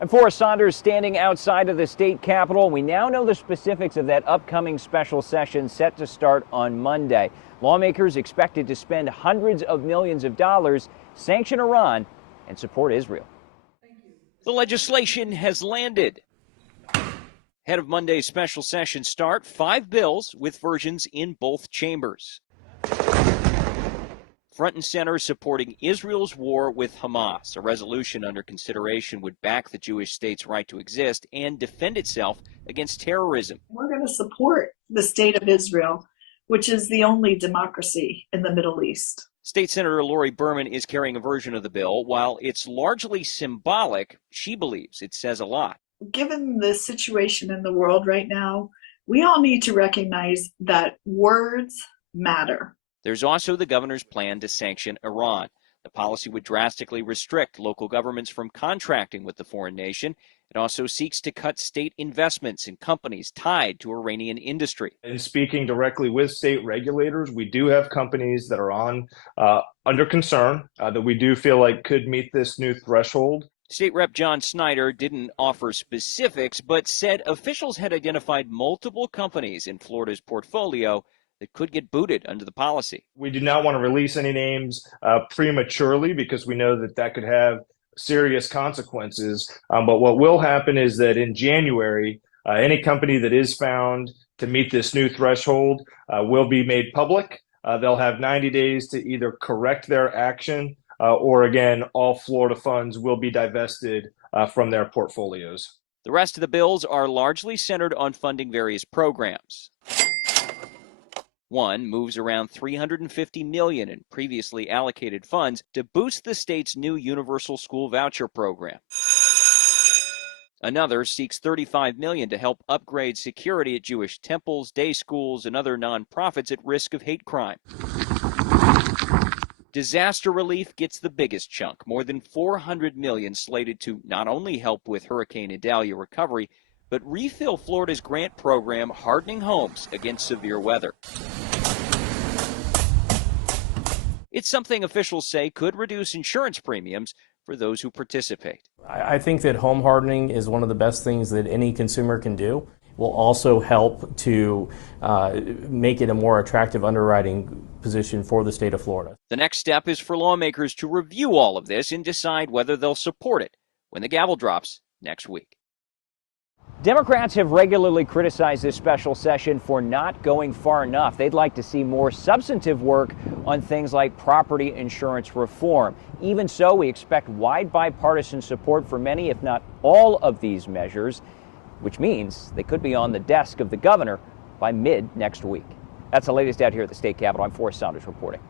And Forrest Saunders standing outside of the state capitol. We now know the specifics of that upcoming special session set to start on Monday. Lawmakers expected to spend hundreds of millions of dollars, sanction Iran, and support Israel. The legislation has landed. Ahead of Monday's special session start, 5 bills with versions in both chambers. Front and center supporting Israel's war with Hamas. A resolution under consideration would back the Jewish state's right to exist and defend itself against terrorism. We're going to support the state of Israel, which is the only democracy in the Middle East. State Senator Lori Berman is carrying a version of the bill. While it's largely symbolic, she believes it says a lot. Given the situation in the world right now, we all need to recognize that words matter. There's also the governor's plan to sanction Iran. The policy would drastically restrict local governments from contracting with the foreign nation. It also seeks to cut state investments in companies tied to Iranian industry. In speaking directly with state regulators, we do have companies that are under concern that we do feel like could meet this new threshold. State Rep John Snyder didn't offer specifics, but said officials had identified multiple companies in Florida's portfolio that could get booted under the policy. We do not want to release any names prematurely because we know that that could have serious consequences. But what will happen is that in January, any company that is found to meet this new threshold will be made public. They'll have 90 days to either correct their action or, again, all Florida funds will be divested from their portfolios. The rest of the bills are largely centered on funding various programs. One moves around $350 million in previously allocated funds to boost the state's new universal school voucher program. Another seeks $35 million to help upgrade security at Jewish temples, day schools, and other nonprofits at risk of hate crime. Disaster relief gets the biggest chunk, more than $400 million slated to not only help with Hurricane Idalia recovery, but refill Florida's grant program hardening homes against severe weather. It's something officials say could reduce insurance premiums for those who participate. I think that home hardening is one of the best things that any consumer can do. Will also help to make it a more attractive underwriting position for the state of Florida. The next step is for lawmakers to review all of this and decide whether they'll support it when the gavel drops next week. Democrats have regularly criticized this special session for not going far enough. They'd like to see more substantive work on things like property insurance reform. Even so, we expect wide bipartisan support for many, if not all, of these measures, which means they could be on the desk of the governor by mid next week. That's the latest out here at the state capitol. I'm Forrest Saunders reporting.